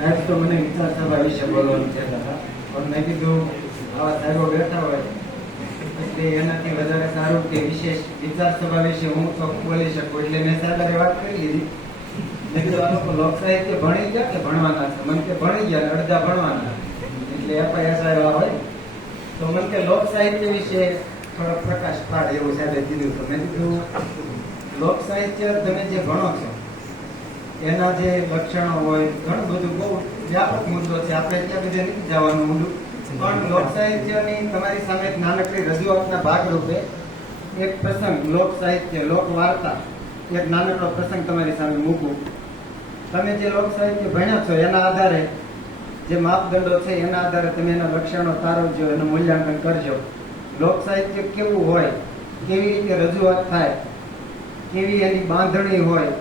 સાહેબ તો મને વિચાર સભા વિશે બોલવાનું છે દાદા, પણ મેં કીધું આવા સાહેબો બેઠા હોય એટલે એનાથી વધારે સારું કે વિશેષ વિચાર સભા વિશે હું તો બોલી શકું, એટલે મેં સાહેબે વાત કરી લીધી. મેં કીધું આ લોકો લોક સાહિત્ય ભણી ગયા કે ભણવાના છે? મને કે ભણી ગયા ને અડધા ભણવાના, એટલે એફઆઈઆર આવ્યા હોય તો મને કે લોક સાહિત્ય વિશે થોડો પ્રકાશ પાડ એવું સાહેબે કીધું. તો મેં કીધું લોક સાહિત્ય તમે જે ભણો છો એના જે લક્ષણો હોય ઘણું બધું બહુ વ્યાપક મુદ્દો છે, આપણે ત્યાં બધે નથી જવાનું ઊંડું, પણ લોક સાહિત્યની તમારી સામે એક નાનકડી રજૂઆતના ભાગરૂપે એક પ્રસંગ, લોક સાહિત્ય, લોક વાર્તા, એક નાનકડો પ્રસંગ તમારી સામે મૂકું. તમે જે લોક સાહિત્ય ભણ્યા છો એના આધારે જે માપદંડો છે એના આધારે તમે એના લક્ષણો તારવજો, એનું મૂલ્યાંકન કરજો. લોક સાહિત્ય કેવું હોય, કેવી રીતે રજૂઆત થાય, કેવી એની બાંધણી હોય,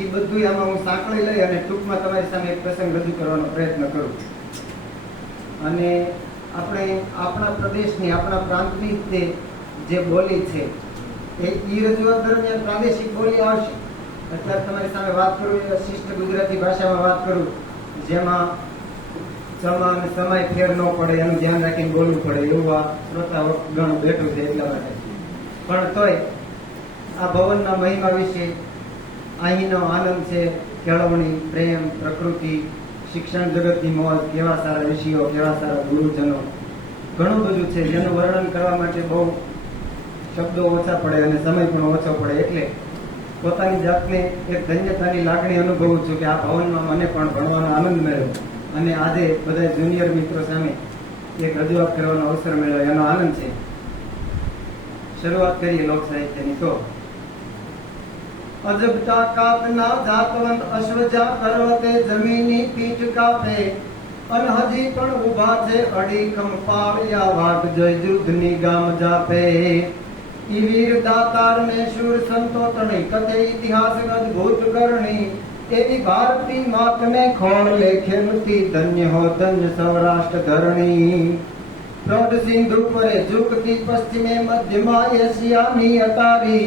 એ બધું આમાં હું સાંકળી લઈ અને ટૂંકમાં તમારી સામે એક પ્રસંગ રજૂ કરવાનો પ્રયત્ન કરું. અને આપણે આપણા પ્રદેશની, આપણા પ્રાંતની જે બોલી છે એ રજૂઆત દરમિયાન પ્રાદેશિક બોલી આવશે. અત્યારે તમારી સામે વાત કરું એ શિષ્ટ ગુજરાતી ભાષામાં વાત કરું, જેમાં સમય અને સમય ફેર ન પડે એનું ધ્યાન રાખીને બોલવું પડે એવું આ શ્રોતા ગણ બેઠું છે એટલા માટે. પણ તોય આ ભવનના મહિમા વિશે, અહીંનો આનંદ છે, કેળવણી, પ્રેમ, પ્રકૃતિ, શિક્ષણ જગતની મોજ, કેવા સારા ઋષિઓ, કેવા સારા ગુરુજનો, ઘણું બધું છે જેનું વર્ણન કરવા માટે બહુ શબ્દો ઓછા પડે અને સમય પણ ઓછો પડે. એટલે પોતાની જાતને એક ધન્યતાની લાગણી અનુભવું છું કે આ ભવનમાં મને પણ ભણવાનો આનંદ મળ્યો અને આજે બધા જુનિયર મિત્રો સામે એક રજૂઆત કરવાનો અવસર મળ્યો, એનો આનંદ છે. શરૂઆત કરીએ લોક સાહિત્યની. તો અજબતા કાપના જાતવંત અશ્વજા પર્વતે જમીની પીઠ કાપે, અન હજી પણ ઉભા છે અડીખમ પાળિયા વાઘ જય યુદ્ધની ગામ જાપે. ઈ વીર દાતાર ને શૂર સંતો તણી કથે ઇતિહાસ અદભુત કરણી, એવી ભારતી માતને ખોળ લેખેલતી ધન્ય હો ધન્ય સૌરાષ્ટ્ર ધરણી. પ્રૌઢ સિંધુ પરે ઝુકતી પશ્ચિમે મધ્યમાં એશિયાની અતારી,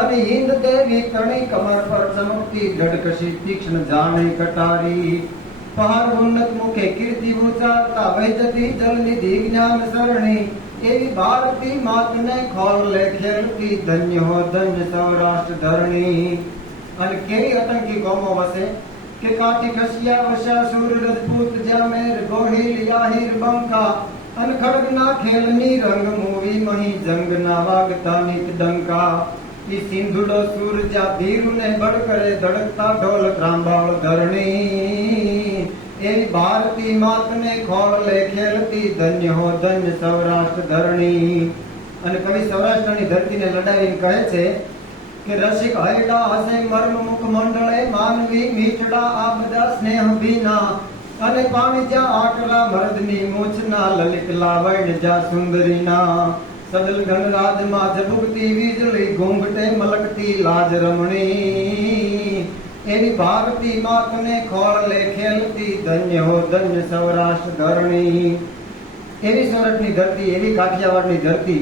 અને હિન્દ દેવી તણી કમર પર ચમકતી જડકશી તીક્ષ્ણ જાણે કટારી. પહાડ ઉન્નત મુખે કીર્તિ ઉચારતા વહી જતી જલનિધિ જ્ઞાન સરણી, એવી ભારતી માતને ખોળ લેખેલતી ધન્ય હો ધન્ય સૌરાષ્ટ્ર ધરણી. અને કેવી અટંકી કોમો વસે કે કાઠી ખસિયા વસા સુર રજપૂત જામેર ગોહિલ યાહિર બંકા, અન ખડગના ખેલની રંગ મૂવી મહી જંગના વાગતા નિત ડંકા. ઈ સિંધુડો સૂરજા ધીરુને બળ કરે ધડકતા ઢોલ ત્રાંબાળ ધરણી, એવી ભારતી માતને ખોળ લેખેલતી ધન્ય હો ધન્ય સૌરાષ્ટ્ર ધરણી. અને કવિ સૌરાષ્ટ્રની ધરતીને લડાવીને કહે છે કે રસિક હૈડા હસે મર્મ મુખ મંડળે માનવી મીઠડા આ બધા સ્નેહ ભીના, અને પાણી જ્યાં આટલા મર્દની મૂછના લલિત લાવણ જા સુંદરીના. સદલ ગણરાજમાં ઝબુકતી વીજળી ઘૂંઘટે મલકતી લાજ રમણી, એવી ભારતી માતને ખોળ લેખેલતી ધન્ય હો ધન્ય સૌરાષ્ટ્ર ધરણી. એવી સોરઠની ધરતી, એવી કાઠિયાવાડની ધરતી.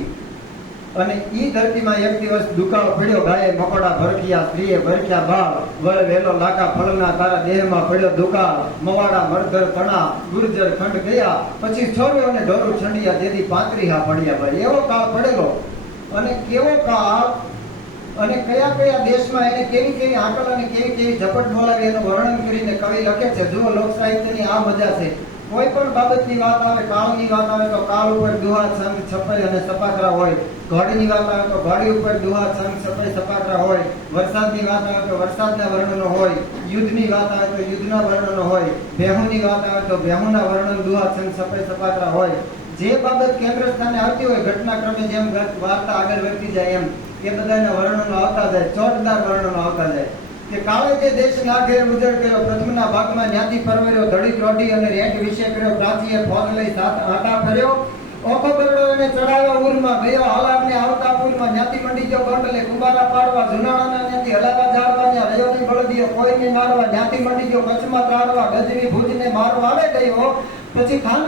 અને ઈ ધરતીમાં એક દિવસ દુકાળ પડ્યો, ગાયે મકોડા ભરખ્યા, સ્ત્રીએ ભરખ્યા બાળ, વળ વેલો લાકા ફળના તારા દેહમાં પડ્યો દુકાળ. મવાડા મરધર તણા ગુર્જર ખંડ ગયા, પછી છોડ્યો અને ઢોરું છંડિયા, જેથી પાંત્રીહા પડ્યા. ભાઈ એવો કાળ પડેલો. અને કેવો કાળ, અને કયા કયા દેશમાં એને કેવી કેવી આકલ અને કેવી કેવી ઝપટ બોલાવી એનું વર્ણન કરીને કવિ લખે છે. જુઓ, લોક સાહિત્યની આ મજા છે. કોઈ પણ બાબતની વાત આવે, કાળની વાત આવે તો કાળ ઉપર દુહા છંદ છપાઈ અને સપાકરા હોય, ઘોડીની વાત આવે તો ઘોડી ઉપર દુહા છંદ છપાઈ સપાકરા હોય, વરસાદની વાત આવે તો વરસાદના વર્ણનો હોય, યુદ્ધની વાત આવે તો યુદ્ધના વર્ણનો હોય, બેહુની વાત આવે તો બેહુના વર્ણન દુહા છંદ છપાઈ સપાકરા હોય. જે બાબત કેન્દ્ર સ્થાને આવતી હોય, ઘટનાક્રમે જેમ વાર્તા આગળ વધતી જાય એમ એ બધાના વર્ણનો આવતા જાય, ચોટદાર વર્ણનો આવતા જાય. કે કાળે જે દેશ ના ઘેર ઉજળ કર્યો, પ્રથમના ભાગમાં ન્યાથી પરવર્યો, ધડી રોડી અને રેટ વિશે કર્યો, પ્રાચીએ ફોજ લઈ સાત આટા ફર્યો, ઓખો બરડો એને ચડાવ્યો ઉરમાં, ગયો હાલારને આવતા પૂરમાં, ન્યાથી મંડી ગયો ગંડલે કુંભારા પાડવા, જુનાણાના ન્યાથી હલાવા જાળવા, ન્યા રયોની બળદીઓ કોઈને મારવા, ન્યાથી મંડી ગયો કચ્છમાં ત્રાડવા, ગજવી ભુજને મારવા આવે ગયો, પછી થાન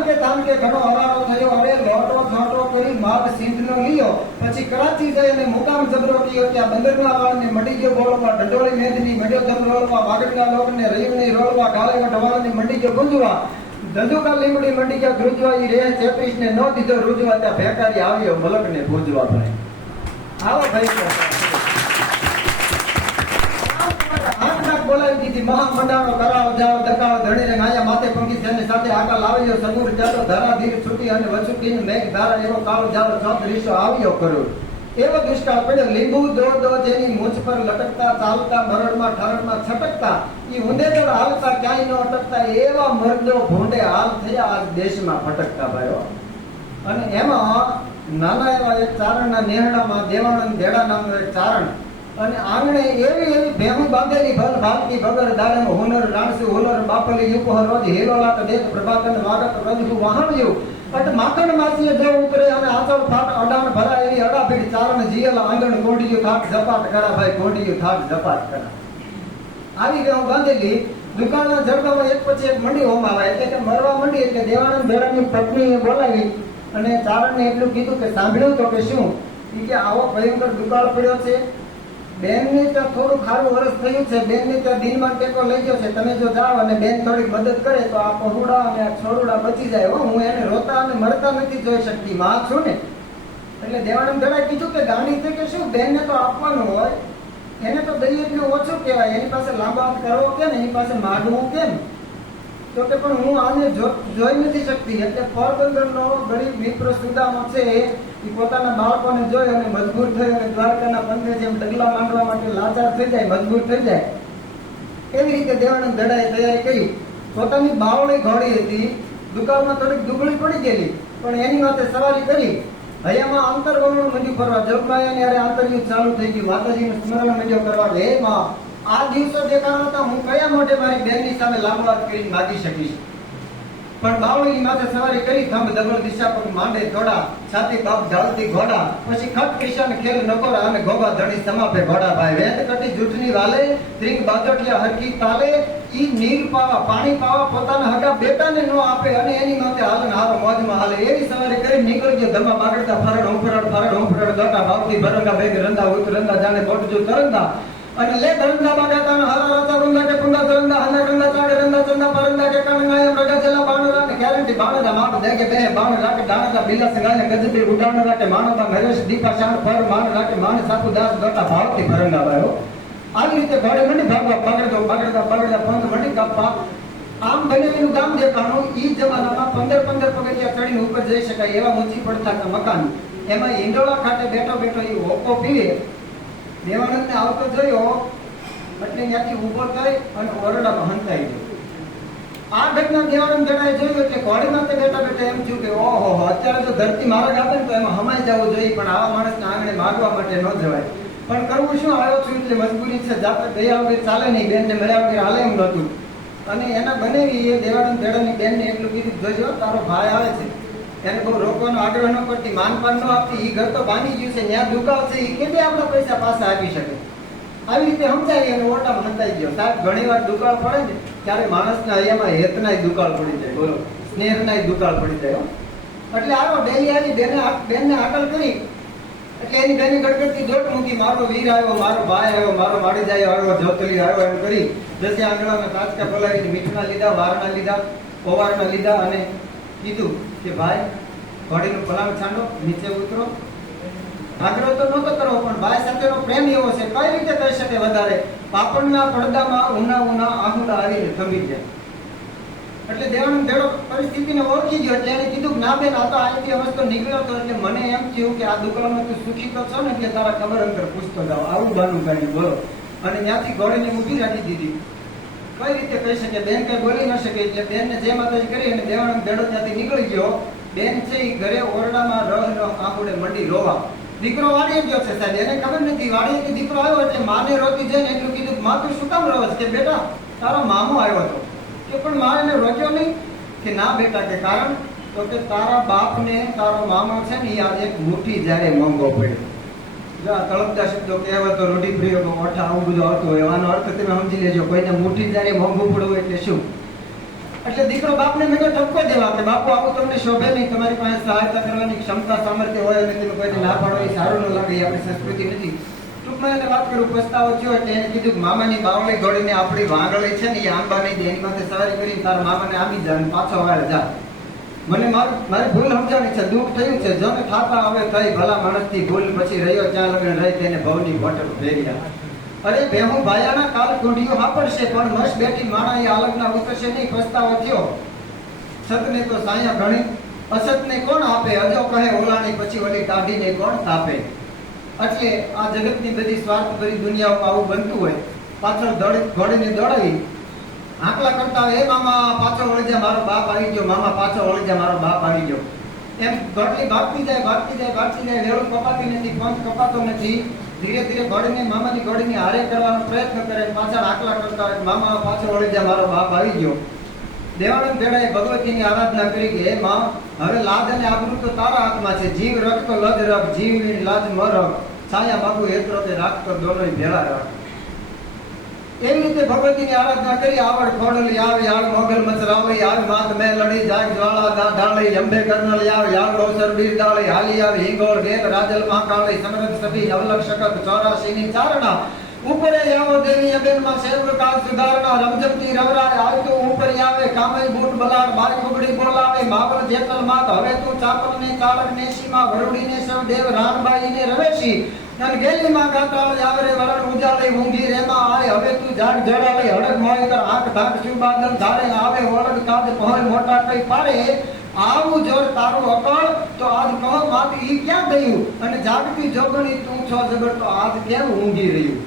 કે ઘણો હરારો થયો, અરે લોટો છાંટો કરી માગ સિંધનો લીયો, પછી કરાચી જઈ અને મુકામ જબરો કયો, ત્યાં બંદરના વાળને મડી ગયો બોલવા, ઢંઢોળી મેદની મડ્યો જબ રોળવા, વાગડના લોકને રહીમની રોળવા, કાળેના ઢવાળની મંડી ગયો ગુંજવા, ધંધુકા લીમડી મંડી ગયા ધ્રુજવા, ઈ રે 33 ને નો દીધો રૂજવા, ત્યાં ભેકારી આવ્યો મલકને ભૂજવા. ભાઈ આવો ભાઈ બોલાવી દીધી, મહા મંડાણો કરાવો જાઓ દકાવો ધણીને નાયા માથે પંખી જેની સાથે આગળ લાવ્યો, સમૂર ચાલો ધરા ધીર છૂટી અને વછુટીને મેઘ ધારા, એવો કાળો જાવ ચોથ રીસો આવ્યો કરું. એવો દુષ્કાળ પડ્યો, લીંબુ દો જેની મૂછ પર લટકતા, ચાલતા મરડમાં ઠરડમાં છટકતા, ઈ ઊંધેતર હાલતા ક્યાંય ન અટકતા, એવા મર્દો ભોંડે હાલ થયા આજ દેશમાં ભટકતા. ભાઈઓ અને એમાં નાના એવા એક ચારણના નેહડામાં દેવાનંદ દેડા નામનો એક ચારણ, અને આંગણે એવી ભેહું બાંધેલી ભલ ભાલકી વગર દાડમ હુનર રાણસુ હુનર બાપલી યુપહ રોજ હેલોલાટ દેખ પ્રભાકન વાગત રજુ વહાણ્યું, અટ માખણ માસીએ જો ઉતરે અને આચળ ફાટ અડાણ ભરા, એવી અડાભીડ ચારણ જીયલ આંગણ ગોંડિયું થાક ઝપાટ કરા. ભાઈ ગોંડિયું થાક ઝપાટ કરા. આવી ભેહું બાંધેલી દુકાનના જડબામાં એક પછી એક મંડી હોમાવા, એટલે કે મરવા મંડી. એટલે દેવાનંદ દેડાની પત્નીએ બોલાવી અને ચારણને એટલું કીધું કે સાંભળ્યું તો કે શું, કે આવો ભયંકર દુકાળ પડ્યો છે, બેનને ત્યાં થોડું ખારું વરસ થયું છે, બેનને ત્યાં દિલમાં ટેકો લઈ ગયો છે, તમે જો જાઓ અને બેન થોડીક મદદ કરે તો આ પહોળા અને આ છોરુડા બચી જાય. હું એને રોતા અને મરતા નથી જોઈ શકતી, માં છું ને. એટલે દેવાનંદ દડાએ કીધું કે ગાંડી છે કે શું, બેનને તો આપવાનું હોય, એને તો દઈ એટલું ઓછું કહેવાય, એની પાસે લાંબા હાથ કરવો કે એની પાસે માગવું કેમ? તો કે પણ હું આને જોઈ નથી શકતી. એટલે પોરબંદરનો ગરીબ મિત્ર સુદામો છે, એ પોતાના બાળકોને જોઈ અને મજબૂર થઈ અને દ્વારકાના પંથે જેમ ડગલા માંડવા માટે લાચાર થઈ જાય, મજબૂર થઈ જાય, એવી રીતે દેવાનંદ દડાએ તૈયારી કરી. પોતાની બાવળી ઘોડી હતી, દુકાળમાં થોડીક દુબળી પડી ગયેલી, પણ એની માટે સવારી કરી. હૈયામાં આંતરવર્ણનું મંડ્યું ફરવા, જગમાયાની હારે આંતરયુદ્ધ ચાલુ થઈ ગયું, માતાજીનું સ્મરણ મંડ્યો કરવા. હે માં, આ દિવસો દેખાડો તો હું કયા મોઢે મારી બેનની સામે લાંબો હાથ કરીને માગી શકીશ? પણ બાવળી માથે સવારી કરી, થંભ દગડ દિશા પર માંડે થોડા, છાતી બાપ ઢાલતી ઘોડા, પછી ખટ કિશન ખેલ નકોરા અને ગોગા ધણી સમાપે ઘોડા. ભાઈ વેત કટી જૂઠની વાલે, ત્રિંગ બાજોટિયા હરકી તાલે, ઈ નીર પાવા પાણી પાવા પોતાના હગા બેટાને નો આપે, અને એની માથે હાલન હારો મોજમાં હાલે. એવી સવારી કરી નીકળી ગયો ધમા બાગડતા ફરડ હોંફરડ દોટા બાપતી ભરંગા ભેગ રંદા ઉત રંદા જાણે બોટજો તરંદા, અને લે ધરંદા બાગાતાનો હારા રાતા રંદા કે પુંડા ધરંદા હંદા રંદા ચાડે રંદા ચંદા પરંદા કે કાણંગાયા પ્રગા ચલા બાણરા ને ગેરંટી બાણરા માપ દેગે બે બાણ રાકે દાણરા બિલા સંગાયા ગજબી ઉડાણ રાકે માણતા નરેશ દીપા શાણ ફર માણ રાકે માણ સાકુ દાસ દોટા ભાવતી ભરંગા ભાયો. આવી રીતે ઘોડે મંડી ભાગવા, બગડતા પંથ મંડી કાપવા. આમ બનેલું ગામ દેખાણું. ઈ જમાનામાં 15 પગથિયા ચડીને ઉપર જઈ શકાય એવા ઊંચી પડતા મકાન. એમાં ઈંડોળા ખાતે બેઠો ઈ હોકો પીવે. દેવાનંદને આવતો જોયો એટલે ત્યાંથી ઉભો થઈ અને ઓરડામાં હંતાઈ ગયો. આ ઘટના દેવાનંદ દડાએ જોયું એટલે ઘોડીમાં બેઠા એમ થયું કે ઓહો, અત્યારે જો ધરતી મારા આપે ને તો એમાં હમાઈ જવું જોઈએ, પણ આવા માણસને આંગણે માગવા માટે ન જવાય. પણ કરવું શું, આવ્યો છું એટલે મજબૂરી છે, જાતે ગયા વગર ચાલે નહીં, બેનને મળ્યા વગર હાલે એમ નહોતું. અને એના બનેવી એ દેવાનંદ દડાની બેનને એટલું કીધું, જોજો તારો ભાઈ આવે છે, એને બહુ રોકવાનો આગ્રહ ન કરતી, માનપાન ન આપતી, ઈ ઘર તો ભાંગી ગયું છે, ત્યાં દુકાળ છે, ઈ કેવી આપણા પૈસા પાછા આપી શકે? આવી રીતે સમજાય અને ઓરડામાં હંતાઈ ગયો. સાહેબ ઘણી વાર દુકાળ પડે ને ત્યારે માણસના હૈયામાં હેતનાય દુકાળ પડી જાય, બોલો સ્નેહનાય દુકાળ પડી જાય. એટલે આવો ડેલી આવી બેનને હાકલ કરી, એટલે એની બેને ગડગડતી દોટ મૂકી, મારો વીર આવ્યો, મારો ભાઈ આવ્યો, મારો માડીજાઈ આવ્યો, જોતલી આવ્યો, એમ કરી દસે આંગણામાં તાજકા બોલાવીને મીઠના લીધા, વારના લીધા, પવારના લીધા, અને કીધું કે ભાઈ ઘોડીનું પલાંગ છાંડો, નીચે ઉતરો. આગ્રહ તો નહોતો કરવો, પણ ભાઈ સાથેનો પ્રેમ એવો છે, કઈ રીતે કહી શકે વધારે? પાપડના પડદામાં ઉના આહુડા આવીને થંભી જાય. એટલે દેવાનંદ દેડો પરિસ્થિતિને ઓળખી ગયો, એટલે એને કીધું ના બેન, આ તો અહીંથી અવસ્થો નીકળ્યો હતો, એટલે મને એમ થયું કે આ દુકાનમાં તું સુખી તો છો ને, એટલે તારા ખબર અંતર પૂછતો જાવ, આવું ગાનું ગાઈને બોલો. અને ત્યાંથી ઘોડીને ઊભી રાખી દીધી. કઈ રીતે કહી શકે? બેન કઈ બોલી ન શકે. એટલે બેનને જે માતાજી કરી અને દેવાનંદ દેડો ત્યાંથી નીકળી ગયો. બેન છે એ ઘરે ઓરડામાં આંખોડે મંડી રોવા. દીકરો વાડીએ ગયો છે સાહેબ, એને ખબર નથી. વાડીએથી દીકરો આવ્યો એટલે માને રોકી જઈને એટલું કીધું, માં તું શું કામ રોવે છે? કે બેટા તારો મામો આવ્યો હતો. કે પણ માં એને રોક્યો નહીં? કે ના બેટા, કે કારણ તો કે તારા બાપને તારો મામો છે ને એ આજે એક મુઠ્ઠી જ્યારે મોંઘો પડ્યો. જો આ તળપતા શબ્દો કહેવાતો રૂઢિપ્રયોગો ઓઠા આવું બધું આવતું હોય, આનો અર્થ તમે સમજી લેજો. કોઈને મુઠ્ઠી જ્યારે મોંઘું પડવું એટલે શું? એટલે દીકરો બાપને મેં ઠપકો દેવા કે બાપુ આવું તમને શોભે નહીં, તમારી પાસે સહાયતા કરવાની ક્ષમતા સામર્થ્ય હોય અને તમે કોઈને ના પાડો એ સારું ન લાગે, એ આપણી સંસ્કૃતિ નથી. ટૂંકમાં એને વાત કરું, પસ્તાવો થયો એટલે એને કીધું કે મામાની બાવળી ઘોડીને આપણી વાંગળી છે ને એ આંબાની દે, એની માથે સવારી કરી તારા મામાને આંબી જા અને પાછો વાળે જા. મને મારી ભૂલ સમજાણી છે, દુઃખ થયું છે, જો ને થાતા હવે થઈ ભલા માણસથી ભૂલ પછી રહ્યો ત્યાં લગ્ન રહી તેને ભવની બોટલ ભેર્યા. અરે બેહું ભાયાના કાલ કુંડિયું વાપરશે પણ મસ બેઠી માણા એ આલગના ઉતરશે નહીં. પસ્તાવો થયો, સતને તો સાયા ઘણી, અસતને કોણ આપે, અજો કહે ઓલાણી પછી ઓલી કાઢીને કોણ તાપે. એટલે આ જગતની બધી સ્વાર્થભરી દુનિયાઓમાં આવું બનતું હોય, પાછળ ઘોડીને દોડાવી આંકલા કરતા હોય, એ મામા પાછો વળી જા મારો બાપ આવી ગયો, મામા પાછો વળી જા મારો બાપ આવી ગયો. એમ ઘોડી ભાગતી જાય, વેળું કપાતી નથી, પંખ કપાતો નથી. ધીરે ધીરે ઘોડીને મામાની ઘોડીની હારે કરવાનો પ્રયત્ન કરે, પાછળ આંકલા કરતા હોય, મામા પાછો વળી જા મારો બાપ આવી ગયો. દેવાનંદ ભેડાએ ભગવતીની આરાધના કરી કે હે માં, હવે લાજ અને આબરૂ તો તારા હાથમાં છે, જીવ રખ તો લજ રખ, જીવ લાજ મ રખ, છાયા માગુ હેતરો તે રાખ તો દોનોય ભેળા રાખ. એવી રીતે ભગવતીની આરાધના કરી. આવડ ખોડલી આવી, આવ મોગલ મચરાવલી આવી, માત મેં લડી જાગ જ્વાળા ઢાળી, અંબે કર્નળી આવી, આવ અવસર બીર ડાળી, હાલી આવી હિંગોળ ગેત રાજલ મહાકાળી, સમરથ સભી અવલક શકત 84 ની ચારણા, ઉપરે આવો દેવી અબેનમાં સેવક કાલ સુધારણા, રમજમતી રવરાય આવ તો ઉપર આવે, કામઈ બૂટ બલાડ બાર કુબડી બોલાવે, માવલ જેતલ માત હવે તું ચાપલ ને ચાલક નેસી માં વરુડી ને સવ દેવ રાણબાઈ ને રવેશી, નન ગેલી માં ગાતાળ આવરે વરણ ઉજાળે ઊંઘી રેમાં આય, હવે તું જાગ જડાલે હડક મોય કર આંખ ધાક સુબાદલ ધારે આવે, ઓળખ કાજ પહોય મોટા કઈ પારે, આવું જોર તારું અકળ તો આજ કહો માત ઈ ક્યાં ગયું, અને જાગતી જોગણી તું છો જગત તો આજ કેમ ઊંઘી રહ્યું.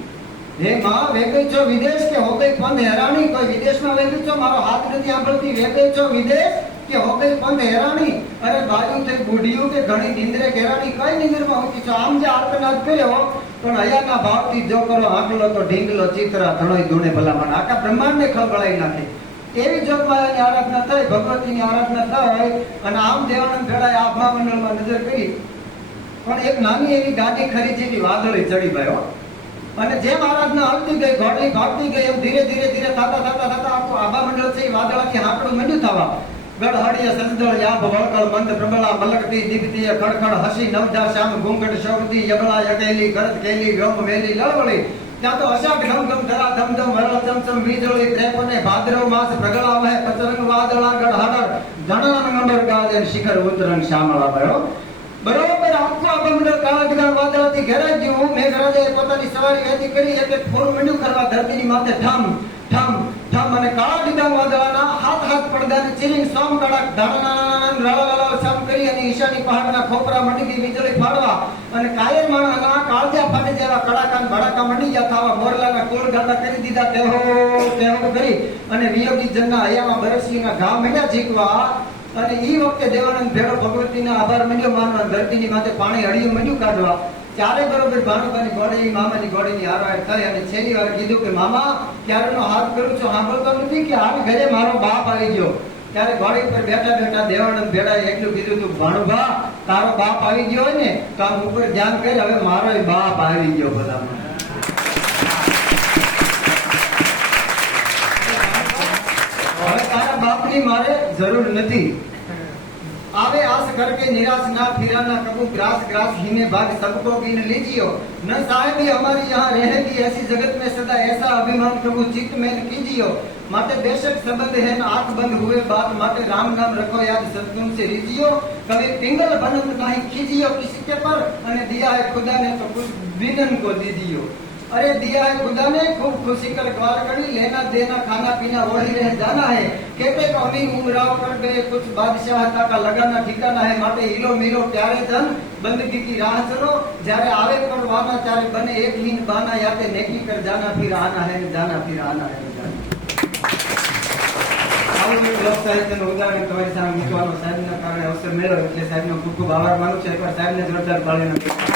હે માં, વેગઈ છો વિદેશ કે હો ગઈ પંદ હેરાણી, કોઈ વિદેશમાં વેગી છો મારો હાથ નથી આંભળતી, વેગઈ છો વિદેશ કે હો ગઈ પંદ હેરાણી, અરે બાજુ થઈ બુઢિયું કે ઘણી નિંદ્રે ઘેરાણી, કઈ નિંદ્રમાં હોતી છો આમ જે આર્તનાદ કર્યો, પણ હયાના ભાવથી જો કરો આંકલો તો ઢીંગલો ચિત્રા ઘણોય ધૂણે ભલામણ, આખા બ્રહ્માંડને ખળભળાઈ નાખે. એવી જોગમાયાની આરાધના થઈ, ભગવતીની આરાધના થાય. અને આમ દેવાનંદ ભેળાએ આભા મંડળમાં નજર કરી, પણ એક નાની એવી ગાડી ખરી જેવી વાદળી ચડી ગયો. અને જેમ આરાધના હલતી ગઈ, ઘોડી ભાગતી ગઈ, એમ ધીરે ધીરે થતા આખું આભા મંડળ છે એ વાદળાથી હાંકડું મંડ્યું થવા. ગઢ હળિયા સજદળ યાભ વળકળ મંદ પ્રબળા મલકતી દીપતી ખડખડ હસી નવધા શ્યામ ઘૂંઘટ શોભતી યબળા યકેલી ગરજ કેલી વ્યોમ વેલી લળવળી, ત્યાં તો અશાક ઢમઢમ ધરા ધમધમ વરળ ચમચમ વીજળી ત્રેપને ભાદ્રવ માસ પ્રગળા વહે પચરંગ વાદળા ગઢ હડર ધણન નંબર ગાજે શિખર ઉતરંગ શ્યામળા ભયો. બરોબર આખું આભા મંડળ કાળા ઢગાળ વાદળાથી ઘેરાઈ ગયું. મેઘરાજાએ પોતાની સવારી વહેતી કરી એટલે ફોર મંડ્યું કરવા ધરતીની માથે ઠમ ઠમ ઠમ, અને કાળા ઢગાળ વાદળાના હાથ પડદાને ચીરીને સોમ કડાક ધારણાન રળવળ સમ કરી અને ઈશાની પહાડના ખોપરા મંડી ગઈ વીજળી ફાડવા, અને કાયર માણસના કાળજા ફાટે જેવા કડાકાન ભડાકા મંડી ગયા થવા. મોરલાના કુળ ગાતા કરી દીધા તેહો કરી, અને વિયોગી જનના હૈયામાં બરસીના ઘા મંડ્યા ઝીકવા. અને ઈ વખતે દેવાનંદ ભેળો ભગવતીના આભાર મંડ્યો માનવા, ધરતીની માથે પાણી હળિયું મંડ્યું કાઢવા. ચારે બરોબર ભાણુભાની ઘોડી મામાની ઘોડીની હારવાડ થઈ, અને છેલ્લી વાર કીધું કે મામા ક્યારેનો હાથ કરું છું સાંભળતો નથી કે હાલ ઘરે મારો બાપ આવી ગયો. ત્યારે ઘોડી પર બેઠા દેવાનંદ ભેળાએ એટલું કીધું તું ભાણુભા તારો બાપ આવી ગયો હોય ને તો આમ ઉપર ધ્યાન કરી, હવે મારો બાપ આવી ગયો. બધા હવે તારા બાપની મારે જરૂર નથી. आवे आस करके निराश ना फिराना कबू, ग्रास ग्रास हीने भाग सबको कीन लीजियो, न साहेबी हमारी यहाँ रहेगी ऐसी जगत में सदा, ऐसा अभिमान कबू चित्त में कीजियो. माते बेशक संबंध है न आंख बंद हुए बात, माते राम नाम रखो याद सदगुण से लीजियो. कभी पिंगल बनंत नहीं कीजियो किसी के पर, अने दिया है खुदा ने तो कुछ विनन को दीजियो. अरे दिया है खुदा ने खूब खुशी कर ग्वार करी, लेना देना खाना पीना वही रह जाना है. कहते तो अमीर उमराव कर गए कुछ बादशाह का लगाना ठिकाना है. माटे हिलो मिलो प्यारे धन बंदगी की राह चलो, जारे आवे परवाना चारे बने एक हीन बाना, याते नेकी कर जाना फिर आना है, जाना फिर आना है. લોક સાહિત્યનું ઉદાહરણ તમારી સામે મૂકવાનો સાહેબના કારણે અવસર મળ્યો એટલે સાહેબનો ખૂબ ખૂબ આભાર માનું છું. એકવાર સાહેબને જોરદાર તાળીઓ